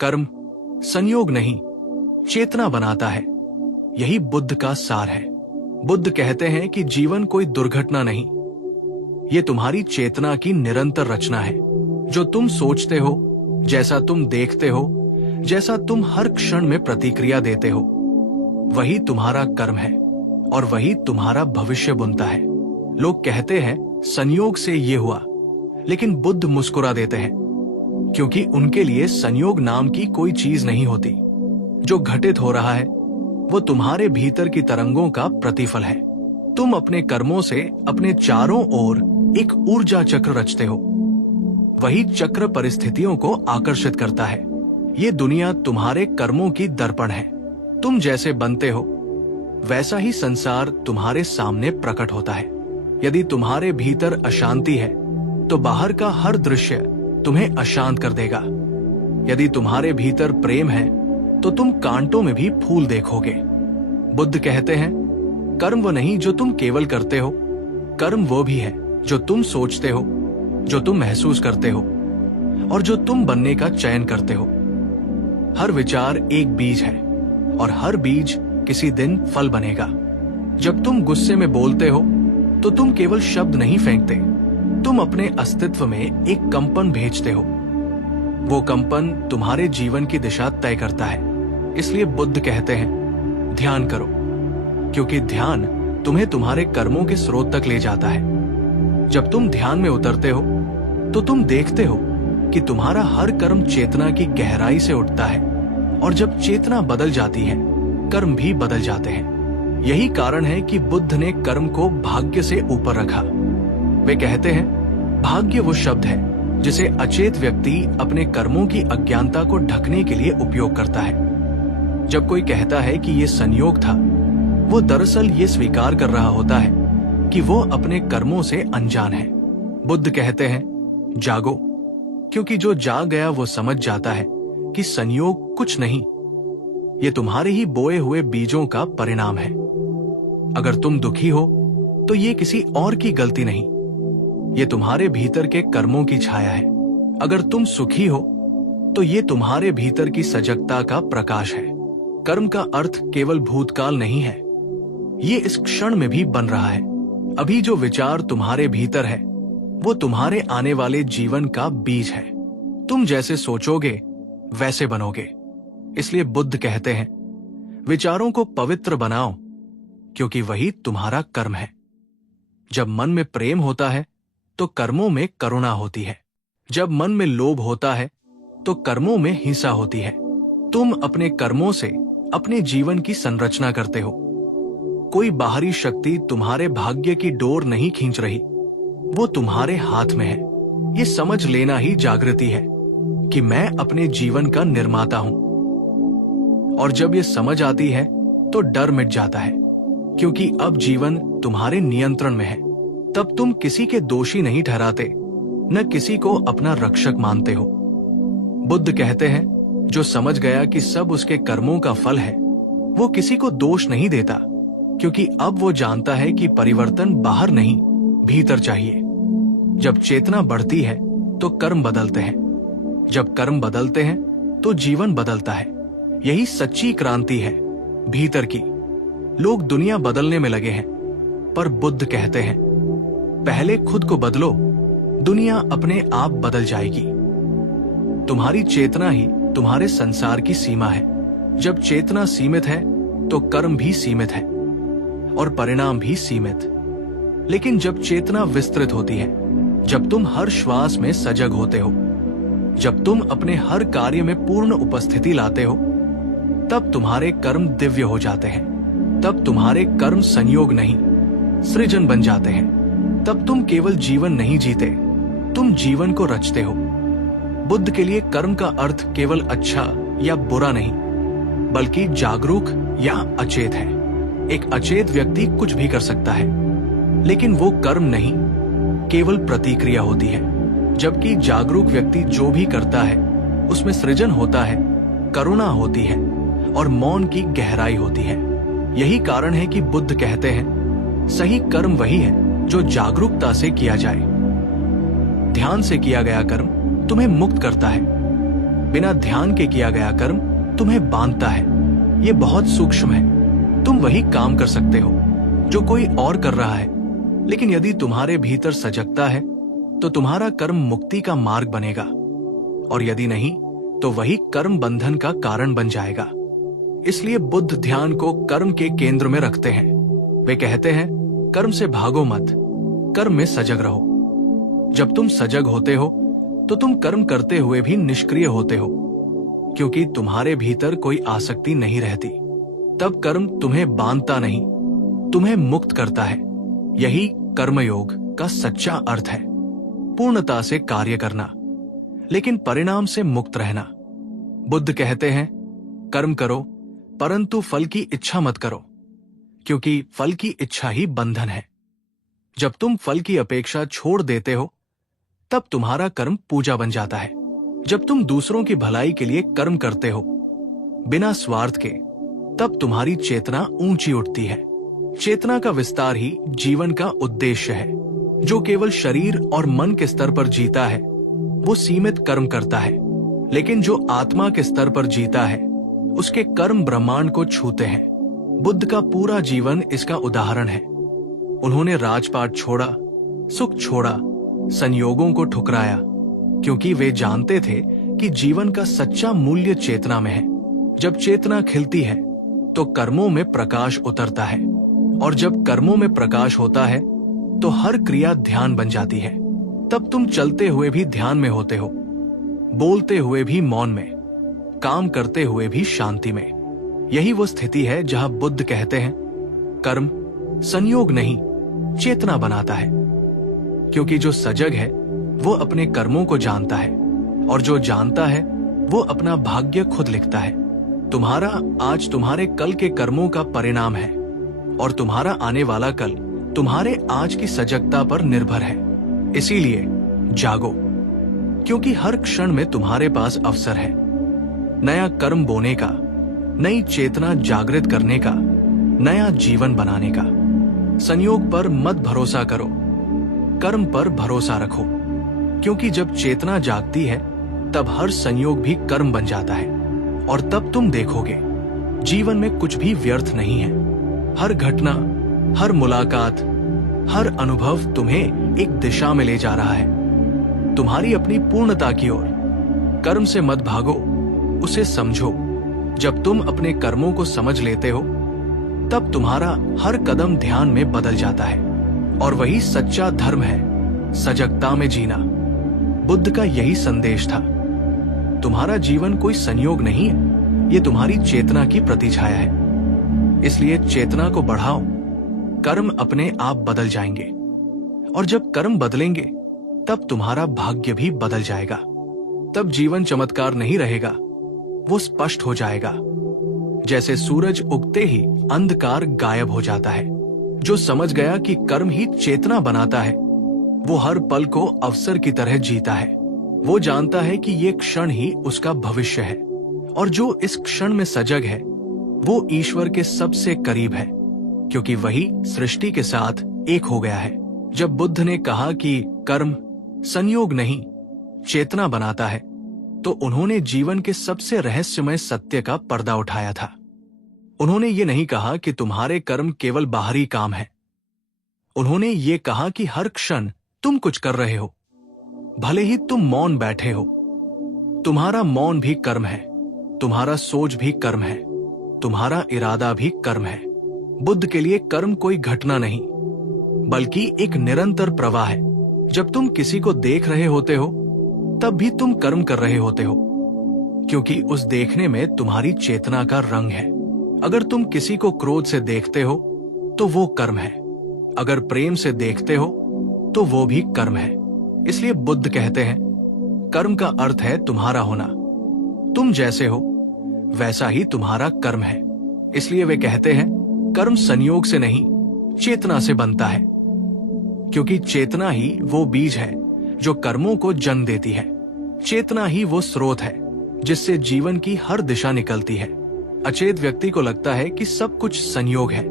कर्म संयोग नहीं, चेतना बनाता है। यही बुद्ध का सार है। बुद्ध कहते हैं कि जीवन कोई दुर्घटना नहीं, ये तुम्हारी चेतना की निरंतर रचना है। जो तुम सोचते हो, जैसा तुम देखते हो, जैसा तुम हर क्षण में प्रतिक्रिया देते हो, वही तुम्हारा कर्म है और वही तुम्हारा भविष्य बुनता है। लोग कहते हैं संयोग से ये हुआ, लेकिन बुद्ध मुस्कुरा देते हैं, क्योंकि उनके लिए संयोग नाम की कोई चीज नहीं होती। जो घटित हो रहा है वो तुम्हारे भीतर की तरंगों का प्रतिफल है। तुम अपने कर्मों से अपने चारों ओर एक ऊर्जा चक्र रचते हो। वही चक्र परिस्थितियों को आकर्षित करता है। ये दुनिया तुम्हारे कर्मों की दर्पण है। तुम जैसे बनते हो वैसा ही संसार तुम्हारे सामने प्रकट होता है। यदि तुम्हारे भीतर अशांति है तो बाहर का हर दृश्य तुम्हें अशांत कर देगा। यदि तुम्हारे भीतर प्रेम है तो तुम कांटों में भी फूल देखोगे। बुद्ध कहते हैं कर्म वो नहीं जो तुम केवल करते हो, कर्म वो भी है जो तुम सोचते हो, जो तुम महसूस करते हो और जो तुम बनने का चयन करते हो। हर विचार एक बीज है और हर बीज किसी दिन फल बनेगा। जब तुम गुस्से में बोलते हो तो तुम केवल शब्द नहीं फेंकते, तुम अपने अस्तित्व में एक कंपन भेजते हो। वो कंपन तुम्हारे जीवन की दिशा तय करता है। इसलिए बुद्ध कहते हैं ध्यान करो, क्योंकि ध्यान तुम्हें तुम्हारे कर्मों के स्रोत तक ले जाता है। जब तुम ध्यान में उतरते हो तो तुम देखते हो कि तुम्हारा हर कर्म चेतना की गहराई से उठता है, और जब चेतना बदल जाती है कर्म भी बदल जाते हैं। यही कारण है कि बुद्ध ने कर्म को भाग्य से ऊपर रखा। वे कहते हैं भाग्य वो शब्द है जिसे अचेत व्यक्ति अपने कर्मों की अज्ञानता को ढकने के लिए उपयोग करता है। जब कोई कहता है कि ये संयोग था, वो दरअसल ये स्वीकार कर रहा होता है कि वो अपने कर्मों से अनजान है। बुद्ध कहते हैं जागो, क्योंकि जो जाग गया वो समझ जाता है कि संयोग कुछ नहीं, ये तुम्हारे ही बोए हुए बीजों का परिणाम है। अगर तुम दुखी हो तो ये किसी और की गलती नहीं, ये तुम्हारे भीतर के कर्मों की छाया है। अगर तुम सुखी हो तो ये तुम्हारे भीतर की सजगता का प्रकाश है। कर्म का अर्थ केवल भूतकाल नहीं है, ये इस क्षण में भी बन रहा है। अभी जो विचार तुम्हारे भीतर है वो तुम्हारे आने वाले जीवन का बीज है। तुम जैसे सोचोगे वैसे बनोगे। इसलिए बुद्ध कहते हैं विचारों को पवित्र बनाओ, क्योंकि वही तुम्हारा कर्म है। जब मन में प्रेम होता है तो कर्मों में करुणा होती है। जब मन में लोभ होता है तो कर्मों में हिंसा होती है। तुम अपने कर्मों से अपने जीवन की संरचना करते हो। कोई बाहरी शक्ति तुम्हारे भाग्य की डोर नहीं खींच रही, वो तुम्हारे हाथ में है। ये समझ लेना ही जागृति है कि मैं अपने जीवन का निर्माता हूं। और जब ये समझ आती है तो डर मिट जाता है, क्योंकि अब जीवन तुम्हारे नियंत्रण में है। तब तुम किसी के दोषी नहीं ठहराते, न किसी को अपना रक्षक मानते हो। बुद्ध कहते हैं जो समझ गया कि सब उसके कर्मों का फल है, वो किसी को दोष नहीं देता, क्योंकि अब वो जानता है कि परिवर्तन बाहर नहीं भीतर चाहिए। जब चेतना बढ़ती है तो कर्म बदलते हैं, जब कर्म बदलते हैं तो जीवन बदलता है। यही सच्ची क्रांति है भीतर की। लोग दुनिया बदलने में लगे हैं, पर बुद्ध कहते हैं पहले खुद को बदलो, दुनिया अपने आप बदल जाएगी। तुम्हारी चेतना ही तुम्हारे संसार की सीमा है। जब चेतना सीमित है तो कर्म भी सीमित है और परिणाम भी सीमित। लेकिन जब चेतना विस्तृत होती है, जब तुम हर श्वास में सजग होते हो, जब तुम अपने हर कार्य में पूर्ण उपस्थिति लाते हो, तब तुम्हारे कर्म दिव्य हो जाते हैं। तब तुम्हारे कर्म संयोग नहीं, सृजन बन जाते हैं। तब तुम केवल जीवन नहीं जीते, तुम जीवन को रचते हो। बुद्ध के लिए कर्म का अर्थ केवल अच्छा या बुरा नहीं, बल्कि जागरूक या अचेत है। एक अचेत व्यक्ति कुछ भी कर सकता है, लेकिन वो कर्म नहीं, केवल प्रतिक्रिया होती है। जबकि जागरूक व्यक्ति जो भी करता है उसमें सृजन होता है, करुणा होती है और मौन की गहराई होती है। यही कारण है कि बुद्ध कहते हैं सही कर्म वही है जो जागरूकता से किया जाए। ध्यान से किया गया कर्म तुम्हें मुक्त करता है, बिना ध्यान के किया गया कर्म तुम्हें बांधता है। ये बहुत सूक्ष्म है। तुम वही काम कर सकते हो जो कोई और कर रहा है, लेकिन यदि तुम्हारे भीतर सजगता है तो तुम्हारा कर्म मुक्ति का मार्ग बनेगा, और यदि नहीं तो वही कर्म बंधन का कारण बन जाएगा। इसलिए बुद्ध ध्यान को कर्म के केंद्र में रखते हैं। वे कहते हैं, कर्म से भागो मत, कर्म में सजग रहो। जब तुम सजग होते हो तो तुम कर्म करते हुए भी निष्क्रिय होते हो, क्योंकि तुम्हारे भीतर कोई आसक्ति नहीं रहती। तब कर्म तुम्हें बांधता नहीं, तुम्हें मुक्त करता है। यही कर्मयोग का सच्चा अर्थ है। पूर्णता से कार्य करना, लेकिन परिणाम से मुक्त रहना। बुद्ध कहते हैं, कर्म करो परंतु फल की इच्छा मत करो, क्योंकि फल की इच्छा ही बंधन है। जब तुम फल की अपेक्षा छोड़ देते हो तब तुम्हारा कर्म पूजा बन जाता है। जब तुम दूसरों की भलाई के लिए कर्म करते हो बिना स्वार्थ के, तब तुम्हारी चेतना ऊंची उठती है। चेतना का विस्तार ही जीवन का उद्देश्य है। जो केवल शरीर और मन के स्तर पर जीता है वो सीमित कर्म करता है, लेकिन जो आत्मा के स्तर पर जीता है उसके कर्म ब्रह्मांड को छूते हैं। बुद्ध का पूरा जीवन इसका उदाहरण है। उन्होंने राजपाट छोड़ा, सुख छोड़ा, संयोगों को ठुकराया, क्योंकि वे जानते थे कि जीवन का सच्चा मूल्य चेतना में है। जब चेतना खिलती है तो कर्मों में प्रकाश उतरता है, और जब कर्मों में प्रकाश होता है तो हर क्रिया ध्यान बन जाती है। तब तुम चलते हुए भी ध्यान में होते हो, बोलते हुए भी मौन में, काम करते हुए भी शांति में। यही वो स्थिति है जहां बुद्ध कहते हैं, कर्म संयोग नहीं चेतना बनाता है। क्योंकि जो सजग है वो अपने कर्मों को जानता है, और जो जानता है वो अपना भाग्य खुद लिखता है। तुम्हारा आज तुम्हारे कल के कर्मों का परिणाम है, और तुम्हारा आने वाला कल तुम्हारे आज की सजगता पर निर्भर है। इसीलिए जागो, क्योंकि हर क्षण में तुम्हारे पास अवसर है नया कर्म बोने का, नई चेतना जागृत करने का, नया जीवन बनाने का। संयोग पर मत भरोसा करो, कर्म पर भरोसा रखो, क्योंकि जब चेतना जागती है तब हर संयोग भी कर्म बन जाता है, और तब तुम देखोगे जीवन में कुछ भी व्यर्थ नहीं है। हर घटना, हर मुलाकात, हर अनुभव तुम्हें एक दिशा में ले जा रहा है, तुम्हारी अपनी पूर्णता की ओर। कर्म से मत भागो, उसे समझो। जब तुम अपने कर्मों को समझ लेते हो तब तुम्हारा हर कदम ध्यान में बदल जाता है, और वही सच्चा धर्म है, सजगता में जीना। बुद्ध का यही संदेश था। तुम्हारा जीवन कोई संयोग नहीं है, ये तुम्हारी चेतना की प्रतिछाया है। इसलिए चेतना को बढ़ाओ, कर्म अपने आप बदल जाएंगे, और जब कर्म बदलेंगे तब तुम्हारा भाग्य भी बदल जाएगा। तब जीवन चमत्कार नहीं रहेगा, वो स्पष्ट हो जाएगा। जैसे सूरज उगते ही अंधकार गायब हो जाता है। जो समझ गया कि कर्म ही चेतना बनाता है वो हर पल को अवसर की तरह जीता है। वो जानता है कि ये क्षण ही उसका भविष्य है, और जो इस क्षण में सजग है वो ईश्वर के सबसे करीब है, क्योंकि वही सृष्टि के साथ एक हो गया है। जब बुद्ध ने कहा कि कर्म संयोग नहीं चेतना बनाता है, तो उन्होंने जीवन के सबसे रहस्यमय सत्य का पर्दा उठाया था। उन्होंने ये नहीं कहा कि तुम्हारे कर्म केवल बाहरी काम है। उन्होंने ये कहा कि हर क्षण तुम कुछ कर रहे हो, भले ही तुम मौन बैठे हो। तुम्हारा मौन भी कर्म है, तुम्हारा सोच भी कर्म है, तुम्हारा इरादा भी कर्म है। बुद्ध के लिए कर्म कोई घटना नहीं, बल्कि एक निरंतर प्रवाह है। जब तुम किसी को देख रहे होते हो तब भी तुम कर्म कर रहे होते हो, क्योंकि उस देखने में तुम्हारी चेतना का रंग है। अगर तुम किसी को क्रोध से देखते हो तो वो कर्म है, अगर प्रेम से देखते हो तो वो भी कर्म है। इसलिए बुद्ध कहते हैं, कर्म का अर्थ है तुम्हारा होना। तुम जैसे हो वैसा ही तुम्हारा कर्म है। इसलिए वे कहते हैं, कर्म संयोग से नहीं चेतना से बनता है, क्योंकि चेतना ही वो बीज है जो कर्मों को जन्म देती है। चेतना ही वो स्रोत है जिससे जीवन की हर दिशा निकलती है। अचेत व्यक्ति को लगता है कि सब कुछ संयोग है।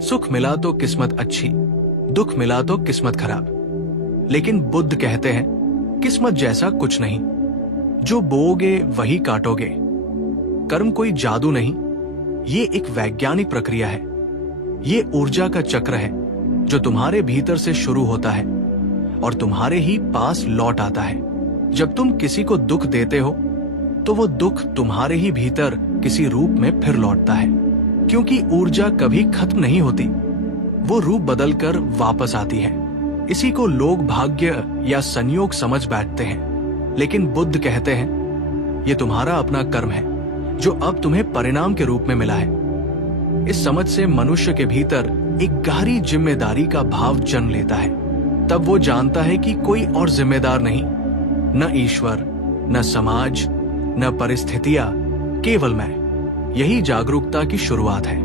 सुख मिला तो किस्मत अच्छी, दुख मिला तो किस्मत खराब। लेकिन बुद्ध कहते हैं, किस्मत जैसा कुछ नहीं। जो बोओगे वही काटोगे। कर्म कोई जादू नहीं, ये एक वैज्ञानिक प्रक्रिया है। ये ऊर्जा का चक्र है जो तुम्हारे भीतर से शुरू होता है और तुम्हारे ही पास लौट आता है। जब तुम किसी को दुख देते हो तो वो दुख तुम्हारे ही भीतर किसी रूप में फिर लौटता है, क्योंकि ऊर्जा कभी खत्म नहीं होती, वो रूप बदलकर वापस आती है। इसी को लोग भाग्य या संयोग समझ बैठते हैं, लेकिन बुद्ध कहते हैं ये तुम्हारा अपना कर्म है जो अब तुम्हें परिणाम के रूप में मिला है। इस समझ से मनुष्य के भीतर एक गहरी जिम्मेदारी का भाव जन्म लेता है। तब वो जानता है कि कोई और जिम्मेदार नहीं, न ईश्वर, न समाज, न परिस्थितियां, केवल मैं। यही जागरूकता की शुरुआत है।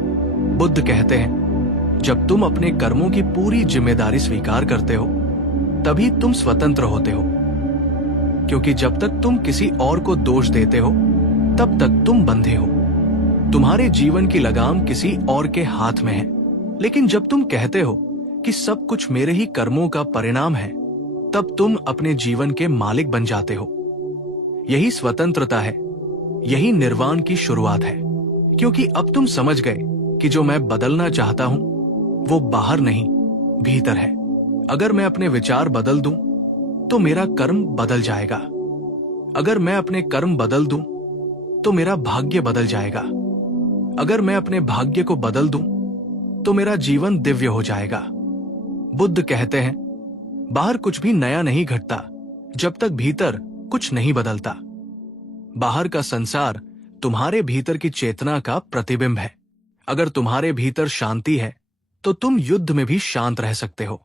बुद्ध कहते हैं जब तुम अपने कर्मों की पूरी जिम्मेदारी स्वीकार करते हो तभी तुम स्वतंत्र होते हो, क्योंकि जब तक तुम किसी और को दोष देते हो तब तक तुम बंधे हो। तुम्हारे जीवन की लगाम किसी और के हाथ में है। लेकिन जब तुम कहते हो कि सब कुछ मेरे ही कर्मों का परिणाम है, तब तुम अपने जीवन के मालिक बन जाते हो। यही स्वतंत्रता है, यही निर्वाण की शुरुआत है, क्योंकि अब तुम समझ गए कि जो मैं बदलना चाहता हूं वो बाहर नहीं, भीतर है। अगर मैं अपने विचार बदल दूं तो मेरा कर्म बदल जाएगा। अगर मैं अपने कर्म बदल दूं तो मेरा भाग्य बदल जाएगा। अगर मैं अपने भाग्य को बदल दूं तो मेरा जीवन दिव्य हो जाएगा। बुद्ध कहते हैं बाहर कुछ भी नया नहीं घटता जब तक भीतर कुछ नहीं बदलता। बाहर का संसार तुम्हारे भीतर की चेतना का प्रतिबिंब है। अगर तुम्हारे भीतर शांति है तो तुम युद्ध में भी शांत रह सकते हो।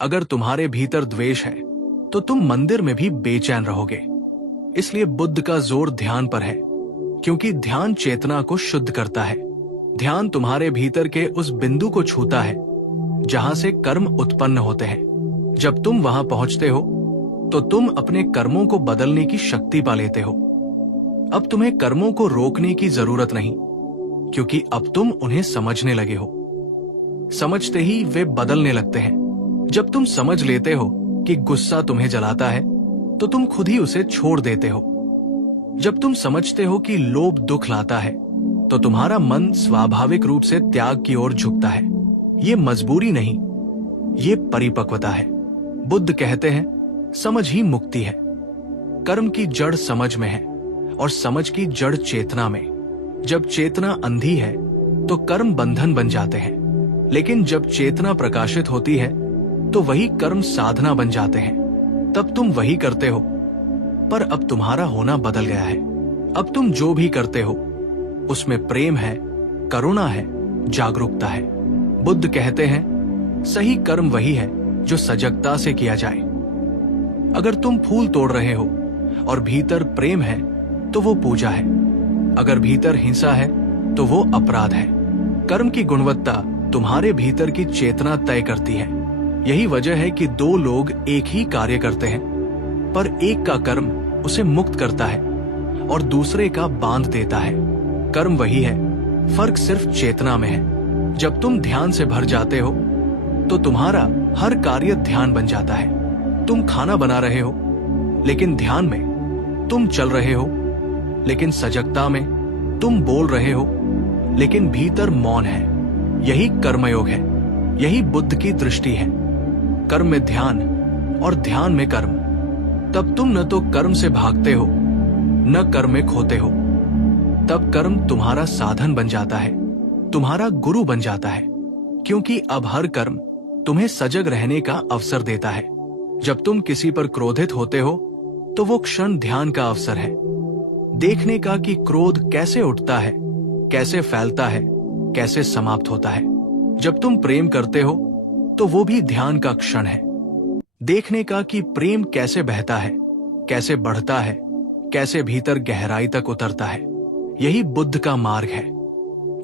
अगर तुम्हारे भीतर द्वेष है तो तुम मंदिर में भी बेचैन रहोगे। इसलिए बुद्ध का जोर ध्यान पर है, क्योंकि ध्यान चेतना को शुद्ध करता है। ध्यान तुम्हारे भीतर के उस बिंदु को छूता है जहां से कर्म उत्पन्न होते हैं। जब तुम वहां पहुंचते हो तो तुम अपने कर्मों को बदलने की शक्ति पा लेते हो। अब तुम्हें कर्मों को रोकने की जरूरत नहीं, क्योंकि अब तुम उन्हें समझने लगे हो। समझते ही वे बदलने लगते हैं। जब तुम समझ लेते हो कि गुस्सा तुम्हें जलाता है तो तुम खुद ही उसे छोड़ देते हो। जब तुम समझते हो कि लोभ दुख लाता है तो तुम्हारा मन स्वाभाविक रूप से त्याग की ओर झुकता है। ये मजबूरी नहीं, ये परिपक्वता है। बुद्ध कहते हैं समझ ही मुक्ति है। कर्म की जड़ समझ में है और समझ की जड़ चेतना में। जब चेतना अंधी है तो कर्म बंधन बन जाते हैं, लेकिन जब चेतना प्रकाशित होती है तो वही कर्म साधना बन जाते हैं। तब तुम वही करते हो, पर अब तुम्हारा होना बदल गया है। अब तुम जो भी करते हो उसमें प्रेम है, करुणा है, जागरूकता है। बुद्ध कहते हैं सही कर्म वही है जो सजगता से किया जाए। अगर तुम फूल तोड़ रहे हो और भीतर प्रेम है तो वो पूजा है। अगर भीतर हिंसा है तो वो अपराध है। कर्म की गुणवत्ता तुम्हारे भीतर की चेतना तय करती है। यही वजह है कि दो लोग एक ही कार्य करते हैं, पर एक का कर्म उसे मुक्त करता है और दूसरे का बांध देता है। कर्म वही है, फर्क सिर्फ चेतना में है। जब तुम ध्यान से भर जाते हो तो तुम्हारा हर कार्य ध्यान बन जाता है। तुम खाना बना रहे हो लेकिन ध्यान में, तुम चल रहे हो लेकिन सजगता में, तुम बोल रहे हो लेकिन भीतर मौन है। यही कर्मयोग है, यही बुद्ध की दृष्टि है। कर्म में ध्यान और ध्यान में कर्म। तब तुम न तो कर्म से भागते हो न कर्म में खोते हो। तब कर्म तुम्हारा साधन बन जाता है, तुम्हारा गुरु बन जाता है, क्योंकि अब हर कर्म तुम्हें सजग रहने का अवसर देता है। जब तुम किसी पर क्रोधित होते हो तो वो क्षण ध्यान का अवसर है, देखने का कि क्रोध कैसे उठता है, कैसे फैलता है, कैसे समाप्त होता है। जब तुम प्रेम करते हो तो वो भी ध्यान का क्षण है, देखने का कि प्रेम कैसे बहता है, कैसे बढ़ता है, कैसे भीतर गहराई तक उतरता है। यही बुद्ध का मार्ग है।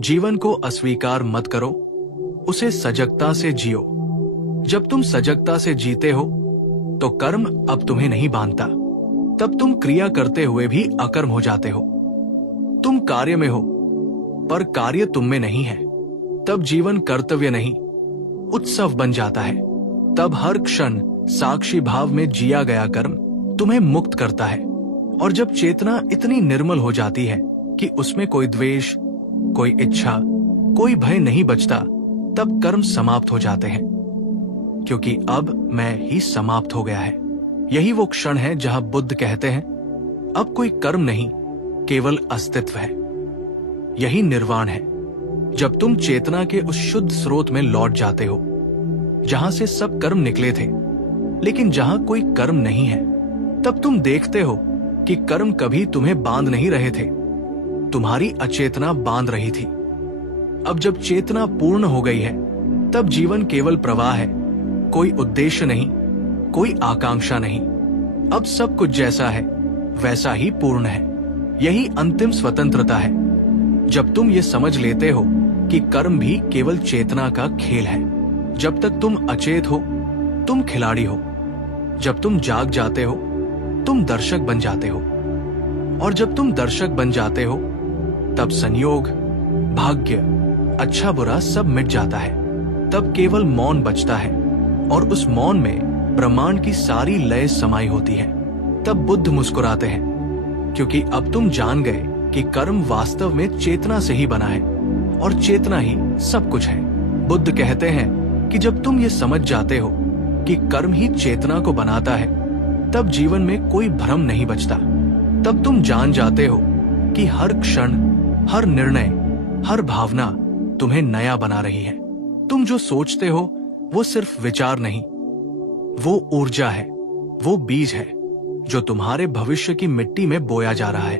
जीवन को अस्वीकार मत करो, उसे सजगता से जियो। जब तुम सजगता से जीते हो तो कर्म अब तुम्हें नहीं बांधता। तब तुम क्रिया करते हुए भी अकर्म हो जाते हो। तुम कार्य में हो पर कार्य तुम में नहीं है। तब जीवन कर्तव्य नहीं, उत्सव बन जाता है। तब हर क्षण साक्षी भाव में जिया गया कर्म तुम्हें मुक्त करता है और जब चेतना इतनी निर्मल हो जाती है कि उसमें कोई द्वेष, कोई इच्छा, कोई भय नहीं बचता, तब कर्म समाप्त हो जाते हैं, क्योंकि अब मैं ही समाप्त हो गया है। यही वो क्षण है जहां बुद्ध कहते हैं, अब कोई कर्म नहीं, केवल अस्तित्व है। यही निर्वाण है, जब तुम चेतना के उस शुद्ध स्रोत में लौट जाते हो, जहां से सब कर्म निकले थे। लेकिन जहां कोई कर्म नहीं है, तब तुम देखते हो कि कर्म कभी तुम्हें बांध नहीं रहे थे, तुम्हारी अचेतना बांध रही थी। अब जब चेतना पूर्ण हो गई है, तब जीवन केवल प्रवाह है, कोई उद्देश्य नहीं, कोई आकांक्षा नहीं। अब सब कुछ जैसा है वैसा ही पूर्ण है। यही अंतिम स्वतंत्रता है, जब तुम ये समझ लेते हो कि कर्म भी केवल चेतना का खेल है। जब तक तुम अचेत हो, तुम खिलाड़ी हो। जब तुम जाग जाते हो, तुम दर्शक बन जाते हो। और जब तुम दर्शक बन जाते हो, तब संयोग, भाग्य, अच्छा बुरा सब मिट जाता है। तब केवल मौन बचता है, और उस मौन में ब्रह्मांड की सारी लय समाई होती है। तब बुद्ध मुस्कुराते हैं, क्योंकि अब तुम जान गए कि कर्म वास्तव में चेतना से ही बना है, और चेतना ही सब कुछ है। बुद्ध कहते हैं कि जब तुम ये समझ जाते हो कि कर्म ही चेतना को बनाता है, तब जीवन में कोई भ्रम नहीं बचता। तब तुम जान जाते हो कि हर क्षण, हर निर्णय, हर भावना तुम्हें नया बना रही है। तुम जो सोचते हो वो सिर्फ विचार नहीं, वो ऊर्जा है, वो बीज है जो तुम्हारे भविष्य की मिट्टी में बोया जा रहा है,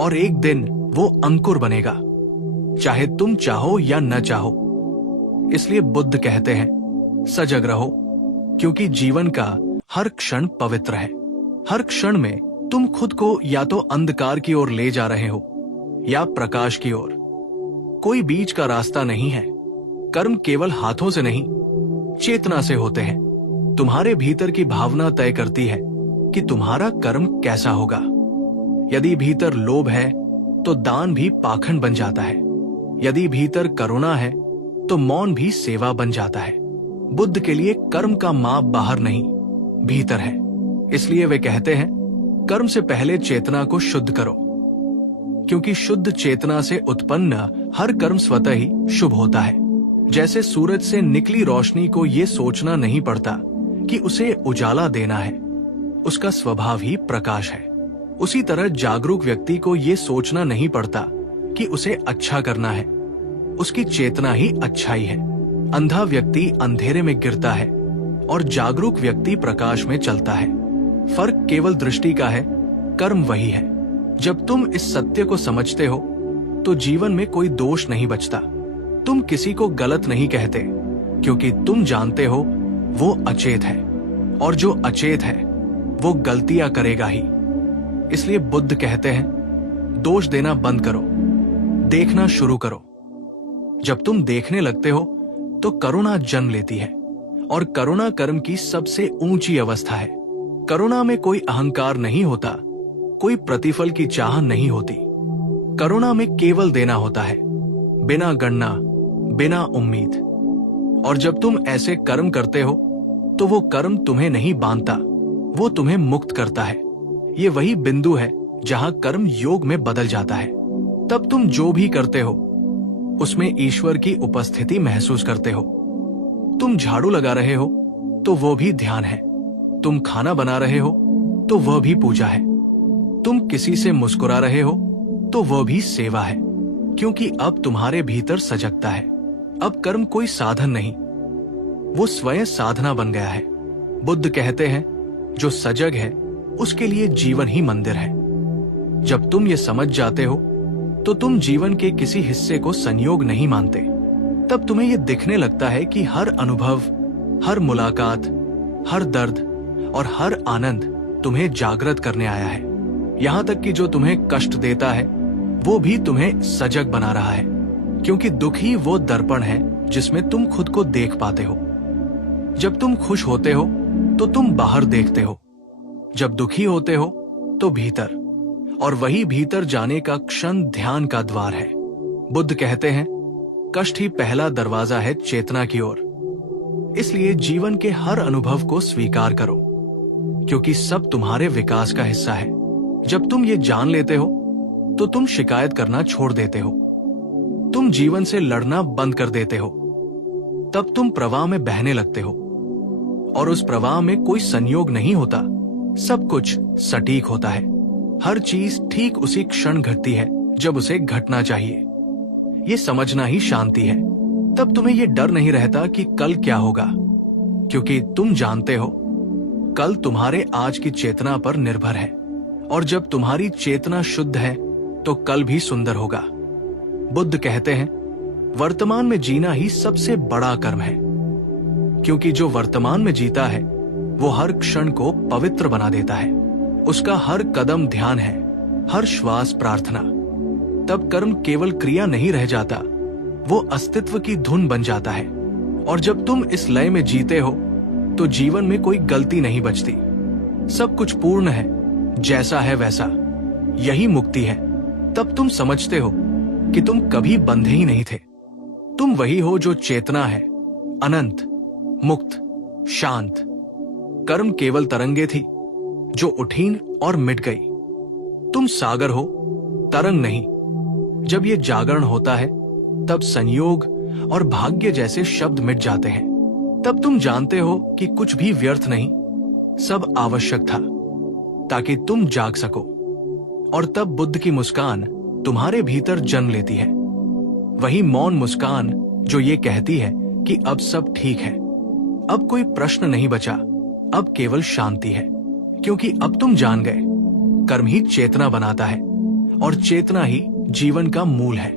और एक दिन वो अंकुर बनेगा, चाहे तुम चाहो या न चाहो। इसलिए बुद्ध कहते हैं, सजग रहो, क्योंकि जीवन का हर क्षण पवित्र है। हर क्षण में तुम खुद को या तो अंधकार की ओर ले जा रहे हो या प्रकाश की ओर। कोई बीच का रास्ता नहीं है। कर्म केवल हाथों से नहीं, चेतना से होते हैं। तुम्हारे भीतर की भावना तय करती है कि तुम्हारा कर्म कैसा होगा। यदि भीतर लोभ है तो दान भी पाखंड बन जाता है। यदि भीतर करुणा है तो मौन भी सेवा बन जाता है। बुद्ध के लिए कर्म का माप बाहर नहीं, भीतर है। इसलिए वे कहते हैं, कर्म से पहले चेतना को शुद्ध करो, क्योंकि शुद्ध चेतना से उत्पन्न हर कर्म स्वतः ही शुभ होता है। जैसे सूरज से निकली रोशनी को ये सोचना नहीं पड़ता कि उसे उजाला देना है, उसका स्वभाव ही प्रकाश है। उसी तरह जागरूक व्यक्ति को ये सोचना नहीं पड़ता कि उसे अच्छा करना है, उसकी चेतना ही अच्छाई है। अंधा व्यक्ति अंधेरे में गिरता है और जागरूक व्यक्ति प्रकाश में चलता है। फर्क केवल दृष्टि का है, कर्म वही है। जब तुम इस सत्य को समझते हो तो जीवन में कोई दोष नहीं बचता। तुम किसी को गलत नहीं कहते, क्योंकि तुम जानते हो वो अचेत है, और जो अचेत है वो गलतियां करेगा ही। इसलिए बुद्ध कहते हैं, दोष देना बंद करो, देखना शुरू करो। जब तुम देखने लगते हो तो करुणा जन्म लेती है, और करुणा कर्म की सबसे ऊंची अवस्था है। करुणा में कोई अहंकार नहीं होता, कोई प्रतिफल की चाह नहीं होती। करुणा में केवल देना होता है, बिना गणना, बिना उम्मीद। और जब तुम ऐसे कर्म करते हो तो वो कर्म तुम्हें नहीं बांधता, वो तुम्हें मुक्त करता है। ये वही बिंदु है जहां कर्म योग में बदल जाता है। तब तुम जो भी करते हो उसमें ईश्वर की उपस्थिति महसूस करते हो। तुम झाड़ू लगा रहे हो तो वो भी ध्यान है, तुम खाना बना रहे हो तो वह भी पूजा है, तुम किसी से मुस्कुरा रहे हो तो वह भी सेवा है, क्योंकि अब तुम्हारे भीतर सजगता है। अब कर्म कोई साधन नहीं, वो स्वयं साधना बन गया है। बुद्ध कहते हैं, जो सजग है उसके लिए जीवन ही मंदिर है। जब तुम ये समझ जाते हो तो तुम जीवन के किसी हिस्से को संयोग नहीं मानते। तब तुम्हें यह दिखने लगता है कि हर अनुभव, हर मुलाकात, हर दर्द और हर आनंद तुम्हें जागृत करने आया है। यहाँ तक कि जो तुम्हें कष्ट देता है वो भी तुम्हें सजग बना रहा है, क्योंकि दुख ही वो दर्पण है जिसमें तुम खुद को देख पाते हो। जब तुम खुश होते हो तो तुम बाहर देखते हो, जब दुखी होते हो तो भीतर, और वही भीतर जाने का क्षण ध्यान का द्वार है। बुद्ध कहते हैं, कष्ट ही पहला दरवाजा है चेतना की ओर। इसलिए जीवन के हर अनुभव को स्वीकार करो, क्योंकि सब तुम्हारे विकास का हिस्सा है। जब तुम ये जान लेते हो तो तुम शिकायत करना छोड़ देते हो, तुम जीवन से लड़ना बंद कर देते हो। तब तुम प्रवाह में बहने लगते हो, और उस प्रवाह में कोई संयोग नहीं होता, सब कुछ सटीक होता है। हर चीज ठीक उसी क्षण घटती है जब उसे घटना चाहिए। ये समझना ही शांति है। तब तुम्हें ये डर नहीं रहता कि कल क्या होगा, क्योंकि तुम जानते हो कल तुम्हारे आज की चेतना पर निर्भर है, और जब तुम्हारी चेतना शुद्ध है तो कल भी सुंदर होगा। बुद्ध कहते हैं, वर्तमान में जीना ही सबसे बड़ा कर्म है, क्योंकि जो वर्तमान में जीता है वो हर क्षण को पवित्र बना देता है। उसका हर कदम ध्यान है, हर श्वास प्रार्थना। तब कर्म केवल क्रिया नहीं रह जाता, वो अस्तित्व की धुन बन जाता है। और जब तुम इस लय में जीते हो तो जीवन में कोई गलती नहीं बचती, सब कुछ पूर्ण है, जैसा है वैसा। यही मुक्ति है। तब तुम समझते हो कि तुम कभी बंधे ही नहीं थे। तुम वही हो जो चेतना है, अनंत, मुक्त, शांत। कर्म केवल तरंगे थी जो उठीं और मिट गई। तुम सागर हो, तरंग नहीं। जब ये जागरण होता है तब संयोग और भाग्य जैसे शब्द मिट जाते हैं। तब तुम जानते हो कि कुछ भी व्यर्थ नहीं, सब आवश्यक था ताकि तुम जाग सको। और तब बुद्ध की मुस्कान तुम्हारे भीतर जन्म लेती है, वही मौन मुस्कान जो ये कहती है कि अब सब ठीक है, अब कोई प्रश्न नहीं बचा, अब केवल शांति है। क्योंकि अब तुम जान गए, कर्म ही चेतना बनाता है और चेतना ही जीवन का मूल है।